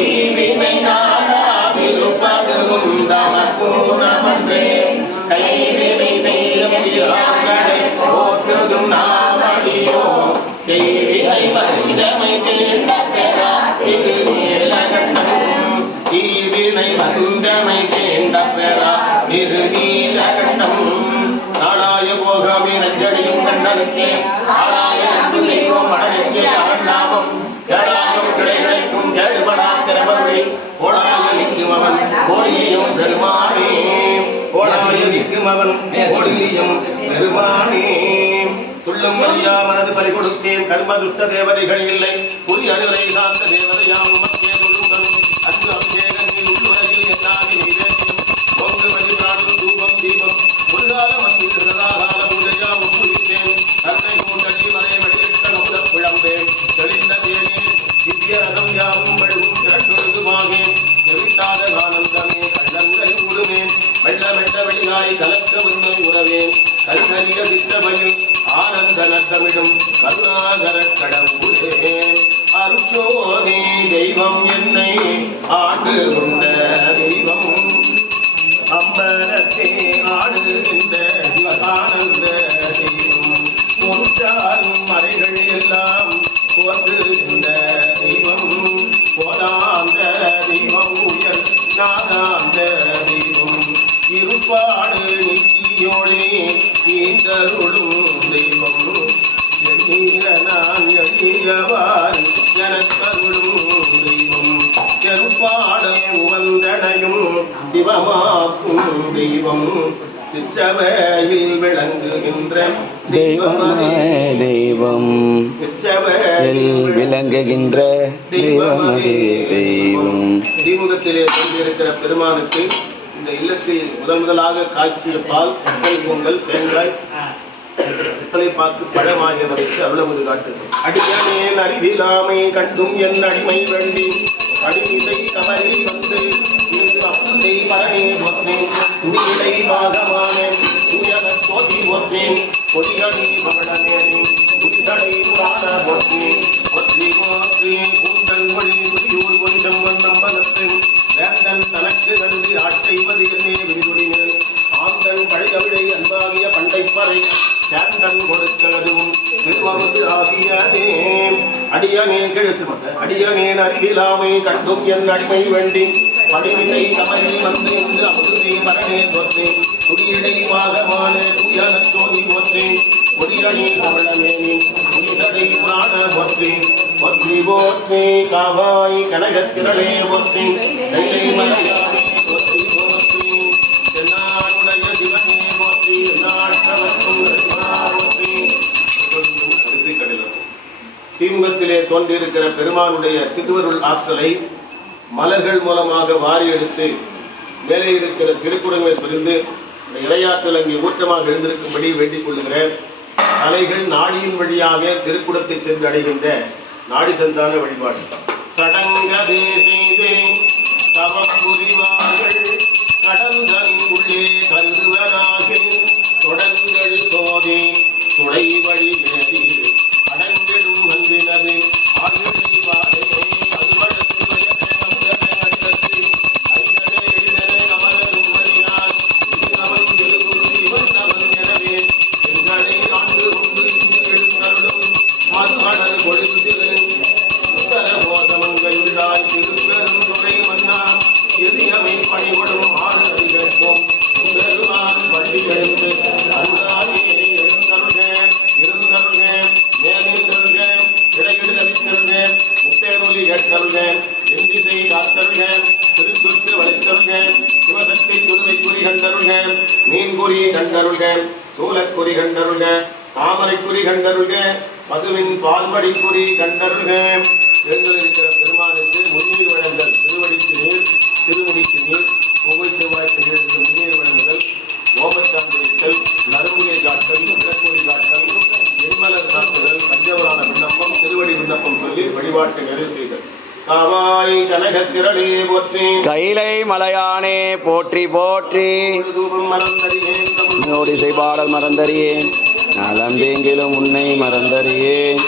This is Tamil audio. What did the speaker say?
உய்வினை நாடாதிருப்பதும் தமக்கூறமன்றே கைவினை செய்யும் கோடாய நிற்கும் பெருமானே. துள்ளும் மனது பலி கொடுத்தேன் கர்ம துஷ்ட தேவதைகள் இல்லை. புரிய அழுரை சார்ந்த ஆண்டு தெய்வம் அம்பலத்தே ஆடுகின்ற ஆனந்த தெய்வம் பொருட்டாரும் மறைகள் எல்லாம் போற்றுகின்ற தெய்வம் போதாந்த தெய்வம் உயர் நாதாந்த தெய்வம் இருப்பாடு நித்தியோடே ஈந்தருளும் தெய்வம் சிற்றவையில் விளங்குகின்ற தெய்வமே எல் விளங்குகின்ற தெய்வம் பெருமானுக்கு இந்த இல்லத்தில் முதன் முதலாக காய்ச்சிய பால் சக்கரை பொங்கல் தேங்காய் பித்தளை பாக்கு பழம் ஆகியவை வைத்து அருளமுது காட்டுகிறோம். அடியானேன் அறிவிலாமை கண்டும் என் அடிமை வேண்டி. அடிமிசை கமலில் வந்து இங்கு மரணே போற்றேன் துணிலை பாகமானேன் தூயன சோதி கொடியடி பவளமேனே துடிதடை புராண போற்றேன் ஒற்றி போற்றி கூந்தல் மொழி துடியூர் கொஞ்சம் நம்பலத்தின் வேந்தன் தனக்கு நன்றி ஆட்செய்வது என்னே விரிதுடினேன் ஆந்தன் பழையவிடை அன்பாகிய பண்டைப்பறை சேந்தன் கொடுக்கதும் திருவமுது ஆகியனே. அடியனே கிழக்கு அடியனேன் அறிவிலாமை கண்டும் என் அடிமை வேண்டி. படிவினை கமலில் வந்து என்று அமுதே மரணே தோற்றே குடியடை பாகமான தூயன சோதி போற்றே. கொடியணி கவளமேனி குடிதடை புராண போற்றே. ஒற்றி போற்றே காவாய் கனகத்திரளே போற்றி. நெல்லை மலையானே போற்றி போற்றி. தென்னாடுடைய சிவனே போற்றி. நாட்டவர்க்கும் போற்றி. திமுகத்திலே தோன்றியிருக்கிற பெருமானுடைய திருவருள் ஆற்றலை மலர்கள் மூலமாக வாரி எடுத்து மேலே இருக்கிற திருக்குறங்களை சொரிந்து இந்த இரையாற்றல் அங்கே ஊற்றமாக எழுந்திருக்கும்படி வேண்டிக் கொள்ளுகிறேன். தலைகள் நாடியின் வழியாக திருக்குடத்தை சென்று அடைகின்ற நாடி சந்தான வழிபாடு. சடங்கதே மீன்குறி கண்டருள்க சூலக்குறி கண்டருள்க தாமரைக்குறி கண்டருள்க பசுவின் பால்மடி குறி கண்டருக கனகத்திரளே போற்றி கைலை மலையானே போற்றி போற்றி. தூபம் நோடிசை பாடல் மறந்தறியேன் நலந்தேங்கிலும் உன்னை மறந்தறியேன்.